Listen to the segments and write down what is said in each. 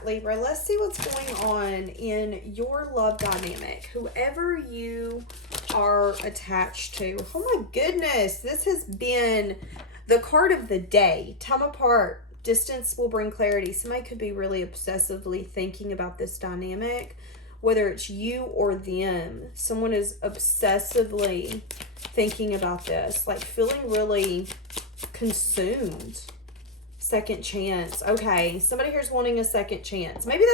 that, Libra. Let's see what's going on in your love dynamic. Whoever you are attached to. Oh my goodness. This has been the card of the day. Time apart. Distance will bring clarity. Somebody could be really obsessively thinking about this dynamic, whether it's you or them. Someone is obsessively thinking about this, like feeling really consumed. Second chance. Okay, somebody here's wanting a second chance. Maybe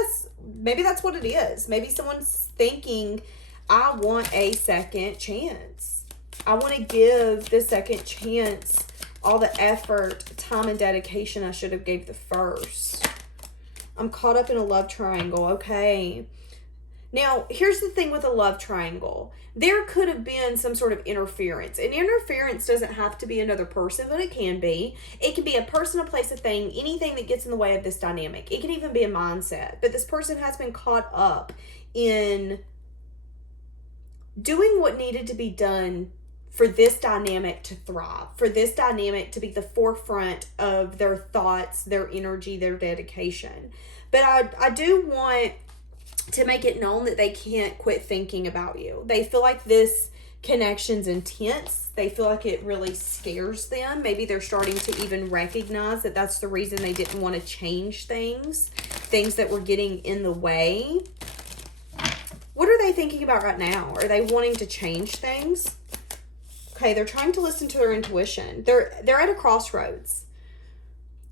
that's what it is. Maybe someone's thinking, I want a second chance. I want to give the second chance all the effort, time, and dedication I should have gave the first. I'm caught up in a love triangle. Okay. Now, here's the thing with a love triangle. There could have been some sort of interference. And interference doesn't have to be another person, but it can be. It can be a person, a place, a thing, anything that gets in the way of this dynamic. It can even be a mindset. But this person has been caught up in doing what needed to be done for this dynamic to thrive, for this dynamic to be the forefront of their thoughts, their energy, their dedication. But I do want to make it known that they can't quit thinking about you. They feel like this connection's intense. They feel like it really scares them. Maybe they're starting to even recognize that that's the reason they didn't want to change things that were getting in the way. What are they thinking about right now? Are they wanting to change things? Okay, they're trying to listen to their intuition. They're at a crossroads.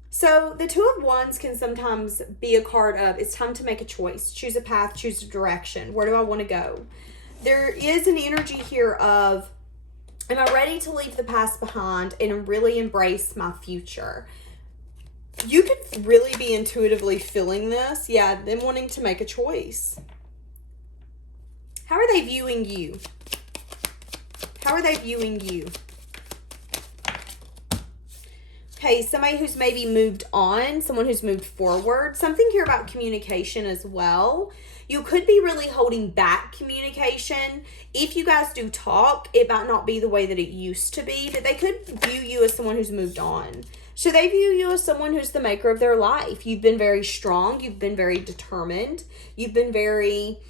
So the Two of Wands can sometimes be a card of, it's time to make a choice. Choose a path, choose a direction. Where do I want to go? There is an energy here of, am I ready to leave the past behind and really embrace my future? You could really be intuitively feeling this. Yeah, them wanting to make a choice. How are they viewing you? How are they viewing you? Okay, somebody who's maybe moved on, someone who's moved forward. Something here about communication as well. You could be really holding back communication. If you guys do talk, it might not be the way that it used to be, but they could view you as someone who's moved on. So they view you as someone who's the maker of their life. You've been very strong. You've been very determined. You've been very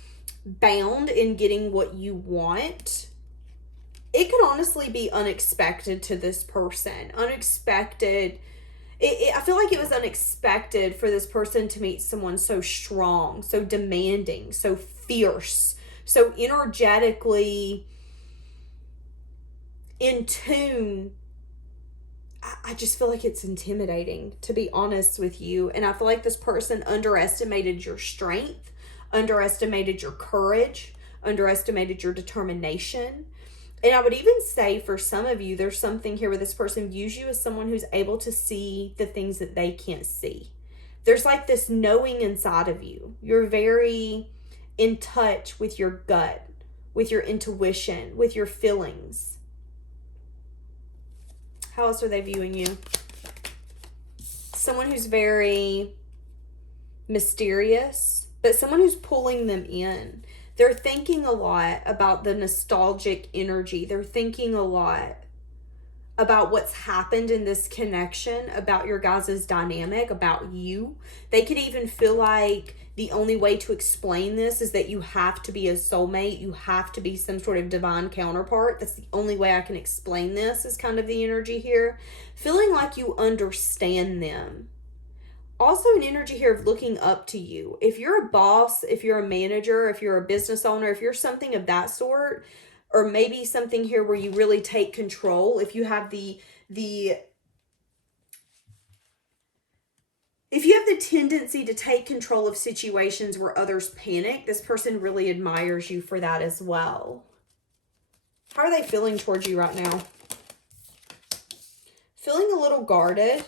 bound in getting what you want. It could honestly be unexpected to this person. Unexpected. I feel like it was unexpected for this person to meet someone so strong, so demanding, so fierce, so energetically in tune. I just feel like it's intimidating, to be honest with you. And I feel like this person underestimated your strength, underestimated your courage, underestimated your determination. And I would even say for some of you, there's something here where this person views you as someone who's able to see the things that they can't see. There's like this knowing inside of you. You're very in touch with your gut, with your intuition, with your feelings. How else are they viewing you? Someone who's very mysterious, but someone who's pulling them in. They're thinking a lot about the nostalgic energy. They're thinking a lot about what's happened in this connection, about your guys' dynamic, about you. They could even feel like the only way to explain this is that you have to be a soulmate. You have to be some sort of divine counterpart. That's the only way I can explain this, is kind of the energy here. Feeling like you understand them. Also an energy here of looking up to you. If you're a boss, if you're a manager, if you're a business owner, if you're something of that sort, or maybe something here where you really take control, if you have the tendency to take control of situations where others panic, this person really admires you for that as well. How are they feeling towards you right now? Feeling a little guarded.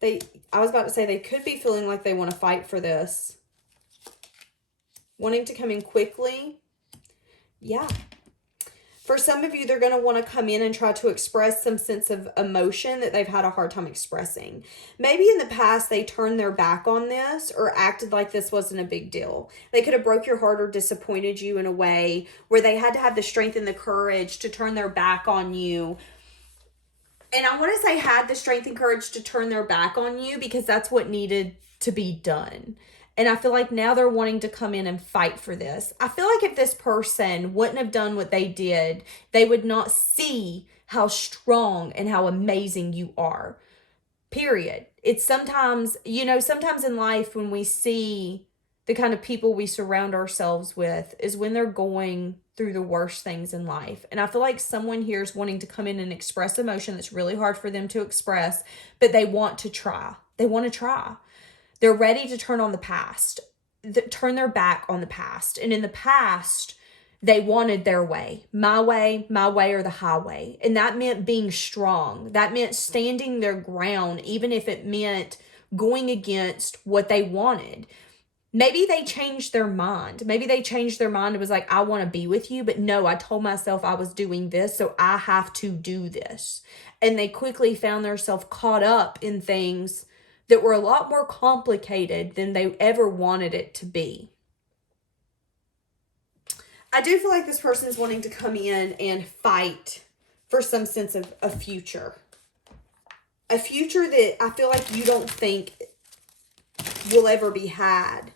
I was about to say they could be feeling like they want to fight for this. Wanting to come in quickly. Yeah. For some of you, they're going to want to come in and try to express some sense of emotion that they've had a hard time expressing. Maybe in the past, they turned their back on this or acted like this wasn't a big deal. They could have broke your heart or disappointed you in a way where they had to have the strength and the courage to turn their back on you And I want to say had the strength and courage to turn their back on you because that's what needed to be done. And I feel like now they're wanting to come in and fight for this. I feel like if this person wouldn't have done what they did, they would not see how strong and how amazing you are. Period. It's sometimes, sometimes in life when we see the kind of people we surround ourselves with is when they're going through the worst things in life. And I feel like someone here is wanting to come in and express emotion that's really hard for them to express, but they want to try. They want to try. They're ready to turn on the past, turn their back on the past. And in the past, they wanted their way, my way, or the highway. And that meant being strong. That meant standing their ground, even if it meant going against what they wanted. Maybe they changed their mind. Maybe they changed their mind and was like, I want to be with you. But no, I told myself I was doing this, so I have to do this. And they quickly found themselves caught up in things that were a lot more complicated than they ever wanted it to be. I do feel like this person's wanting to come in and fight for some sense of a future. A future that I feel like you don't think will ever be had.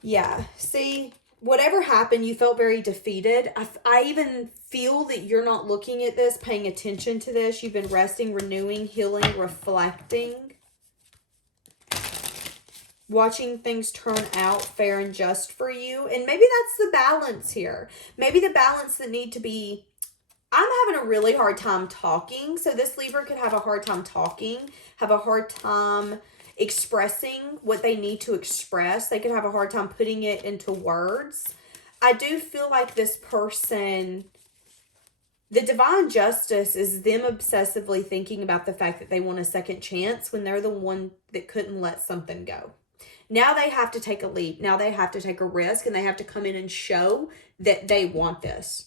Yeah, see, whatever happened, you felt very defeated. I even feel that you're not looking at this, paying attention to this. You've been resting, renewing, healing, reflecting. Watching things turn out fair and just for you. And maybe that's the balance here. Maybe the balance that need to be, I'm having a really hard time talking. So this Libra could have a hard time talking, have a hard time expressing what they need to express. They could have a hard time putting it into words. I do feel like this person, the divine justice is them obsessively thinking about the fact that they want a second chance when they're the one that couldn't let something go. Now they have to take a leap. Now they have to take a risk, and they have to come in and show that they want this,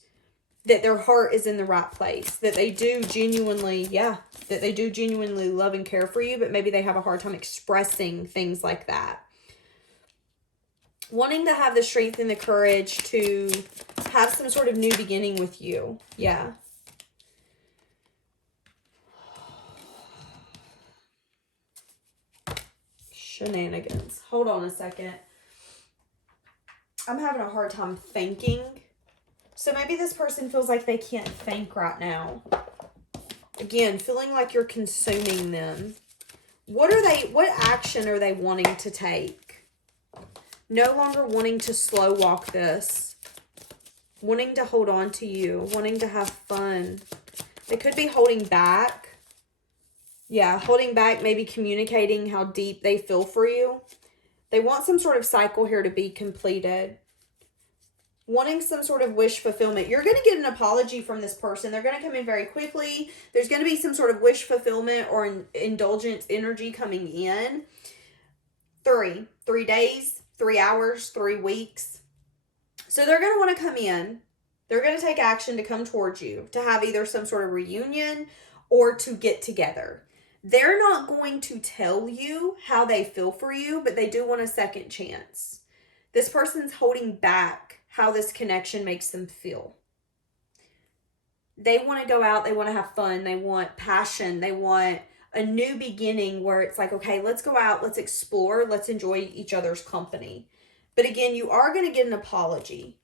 that their heart is in the right place, that they do genuinely, that they do genuinely love and care for you, but maybe they have a hard time expressing things like that. Wanting to have the strength and the courage to have some sort of new beginning with you. Yeah. Shenanigans. Hold on a second. I'm having a hard time thinking. So maybe this person feels like they can't think right now. Again, feeling like you're consuming them. What action are they wanting to take? No longer wanting to slow walk this. Wanting to hold on to you. Wanting to have fun. They could be holding back. Yeah, holding back, maybe communicating how deep they feel for you. They want some sort of cycle here to be completed. Wanting some sort of wish fulfillment. You're going to get an apology from this person. They're going to come in very quickly. There's going to be some sort of wish fulfillment or indulgence energy coming in. 3 days, 3 hours, 3 weeks. So they're going to want to come in. They're going to take action to come towards you, to have either some sort of reunion or to get together. They're not going to tell you how they feel for you, but they do want a second chance. This person's holding back how this connection makes them feel. They want to go out. They want to have fun. They want passion. They want a new beginning where it's like, okay, let's go out. Let's explore. Let's enjoy each other's company. But again, you are going to get an apology.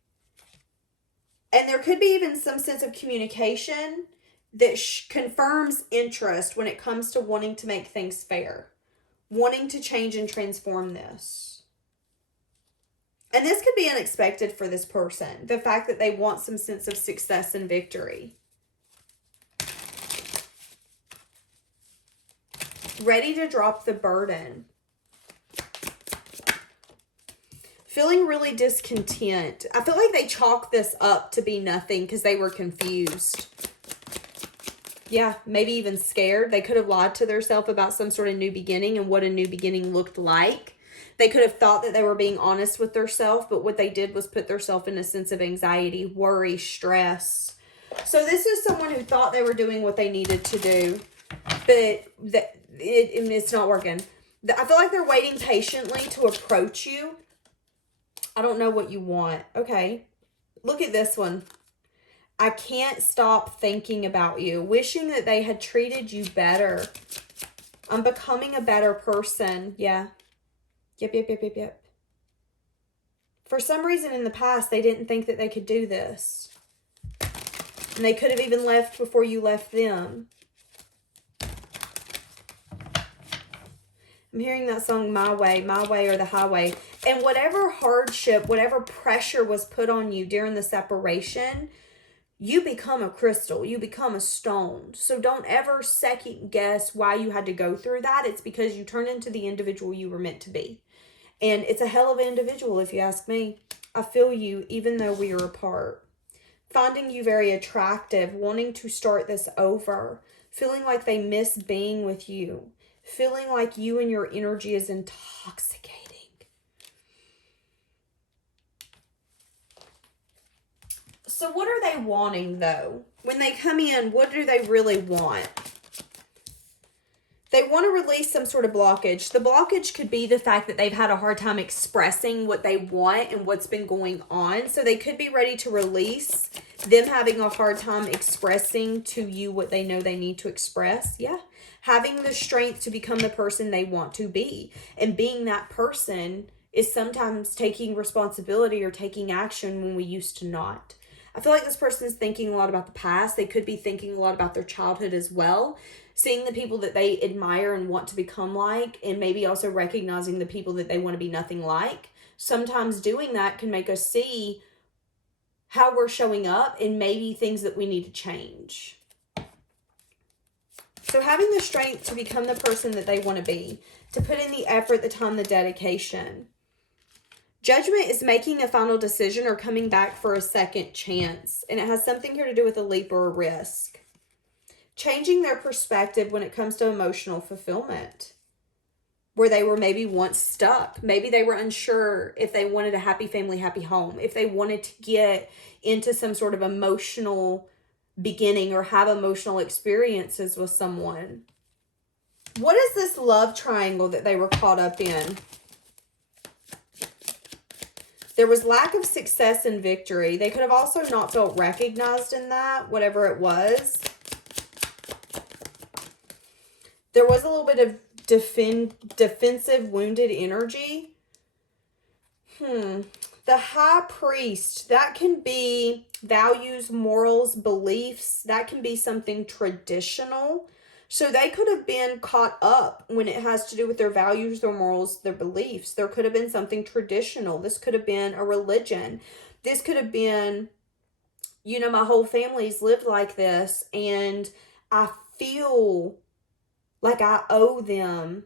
And there could be even some sense of communication that confirms interest when it comes to wanting to make things fair, wanting to change and transform this. And this could be unexpected for this person, the fact that they want some sense of success and victory. Ready to drop the burden. Feeling really discontent. I feel like they chalk this up to be nothing because they were confused. Yeah, maybe even scared. They could have lied to themselves about some sort of new beginning and what a new beginning looked like. They could have thought that they were being honest with themselves, but what they did was put themselves in a sense of anxiety, worry, stress. So this is someone who thought they were doing what they needed to do, but it's not working. I feel like they're waiting patiently to approach you. I don't know what you want. Okay, look at this one. I can't stop thinking about you, wishing that they had treated you better. I'm becoming a better person. Yeah. Yep. For some reason in the past, they didn't think that they could do this. And they could have even left before you left them. I'm hearing that song, My Way or the Highway. And whatever hardship, whatever pressure was put on you during the separation, you become a crystal. You become a stone. So don't ever second guess why you had to go through that. It's because you turned into the individual you were meant to be. And it's a hell of an individual, if you ask me. I feel you, even though we are apart. Finding you very attractive, wanting to start this over, feeling like they miss being with you, feeling like you and your energy is intoxicating. So what are they wanting, though? When they come in, what do they really want? They want to release some sort of blockage. The blockage could be the fact that they've had a hard time expressing what they want and what's been going on. So they could be ready to release them having a hard time expressing to you what they know they need to express. Yeah. Having the strength to become the person they want to be. And being that person is sometimes taking responsibility or taking action when we used to not. I feel like this person is thinking a lot about the past. They could be thinking a lot about their childhood as well. Seeing the people that they admire and want to become like, and maybe also recognizing the people that they want to be nothing like. Sometimes doing that can make us see how we're showing up and maybe things that we need to change. So having the strength to become the person that they want to be, to put in the effort, the time, the dedication. Judgment is making a final decision or coming back for a second chance. And it has something here to do with a leap or a risk. Changing their perspective when it comes to emotional fulfillment. Where they were maybe once stuck. Maybe they were unsure if they wanted a happy family, happy home. If they wanted to get into some sort of emotional beginning or have emotional experiences with someone. What is this love triangle that they were caught up in? There was lack of success and victory. They could have also not felt recognized in that, whatever it was. There was a little bit of defensive, wounded energy. The High Priest, that can be values, morals, beliefs. That can be something traditional. So they could have been caught up when it has to do with their values, their morals, their beliefs. There could have been something traditional. This could have been a religion. This could have been, you know, my whole family's lived like this, and I feel like I owe them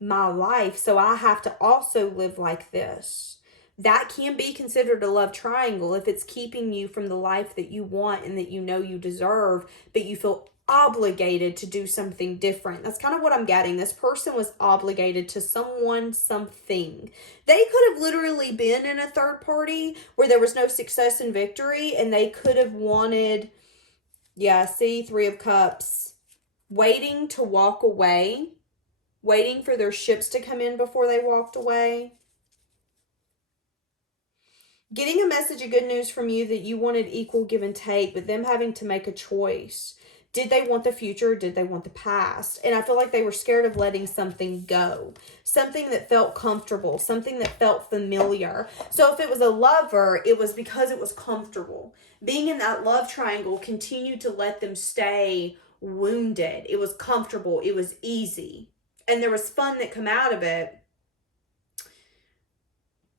my life, so I have to also live like this. That can be considered a love triangle if it's keeping you from the life that you want and that you know you deserve, but you feel obligated to do something different. That's kind of what I'm getting. This person was obligated to someone, something. They could have literally been in a third party where there was no success and victory, and they could have wanted, yeah, see, Three of Cups, waiting to walk away, waiting for their ships to come in before they walked away. Getting a message of good news from you that you wanted equal give and take, but them having to make a choice. Did they want the future or did they want the past? And I feel like they were scared of letting something go. Something that felt comfortable. Something that felt familiar. So if it was a lover, it was because it was comfortable. Being in that love triangle continued to let them stay wounded. It was comfortable. It was easy. And there was fun that come out of it,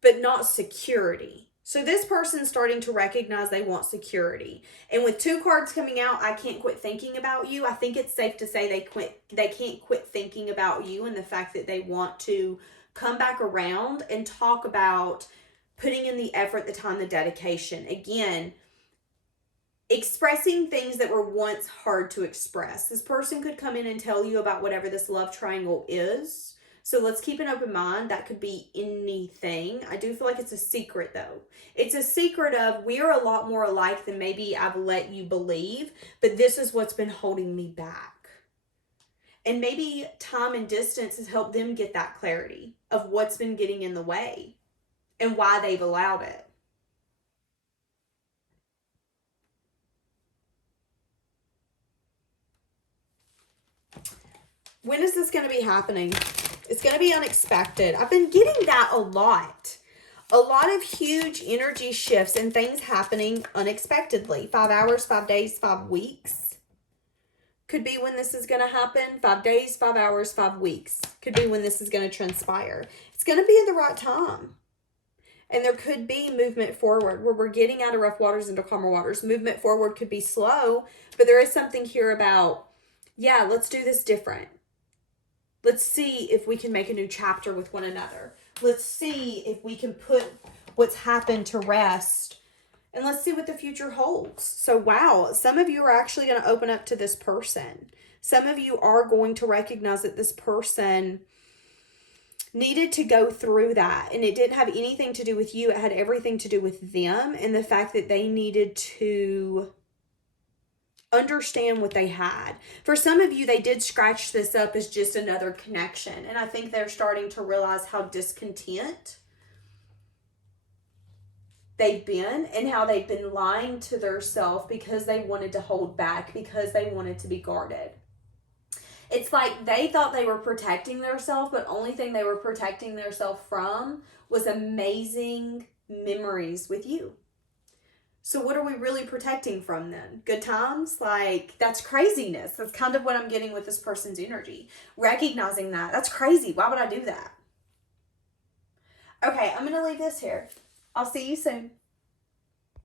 but not security. So this person's starting to recognize they want security. And with two cards coming out, I can't quit thinking about you. I think it's safe to say they can't quit thinking about you and the fact that they want to come back around and talk about putting in the effort, the time, the dedication. Again, expressing things that were once hard to express. This person could come in and tell you about whatever this love triangle is. So let's keep an open mind. That could be anything. I do feel like it's a secret, though. It's a secret of we are a lot more alike than maybe I've let you believe, but this is what's been holding me back. And maybe time and distance has helped them get that clarity of what's been getting in the way and why they've allowed it. When is this going to be happening? It's going to be unexpected. I've been getting that a lot. A lot of huge energy shifts and things happening unexpectedly. 5 hours, 5 days, 5 weeks. Could be when this is going to happen. 5 days, 5 hours, 5 weeks. Could be when this is going to transpire. It's going to be at the right time. And there could be movement forward where we're getting out of rough waters into calmer waters. Movement forward could be slow, but there is something here about, yeah, let's do this different. Let's see if we can make a new chapter with one another. Let's see if we can put what's happened to rest. And let's see what the future holds. So, wow, some of you are actually going to open up to this person. Some of you are going to recognize that this person needed to go through that. And it didn't have anything to do with you. It had everything to do with them and the fact that they needed to understand what they had. For some of you, they did scratch this up as just another connection. And I think they're starting to realize how discontent they've been and how they've been lying to themselves because they wanted to hold back, because they wanted to be guarded. It's like they thought they were protecting themselves, but only thing they were protecting themselves from was amazing memories with you. So what are we really protecting from then? Good times? Like, that's craziness. That's kind of what I'm getting with this person's energy. Recognizing that. That's crazy. Why would I do that? Okay, I'm going to leave this here. I'll see you soon.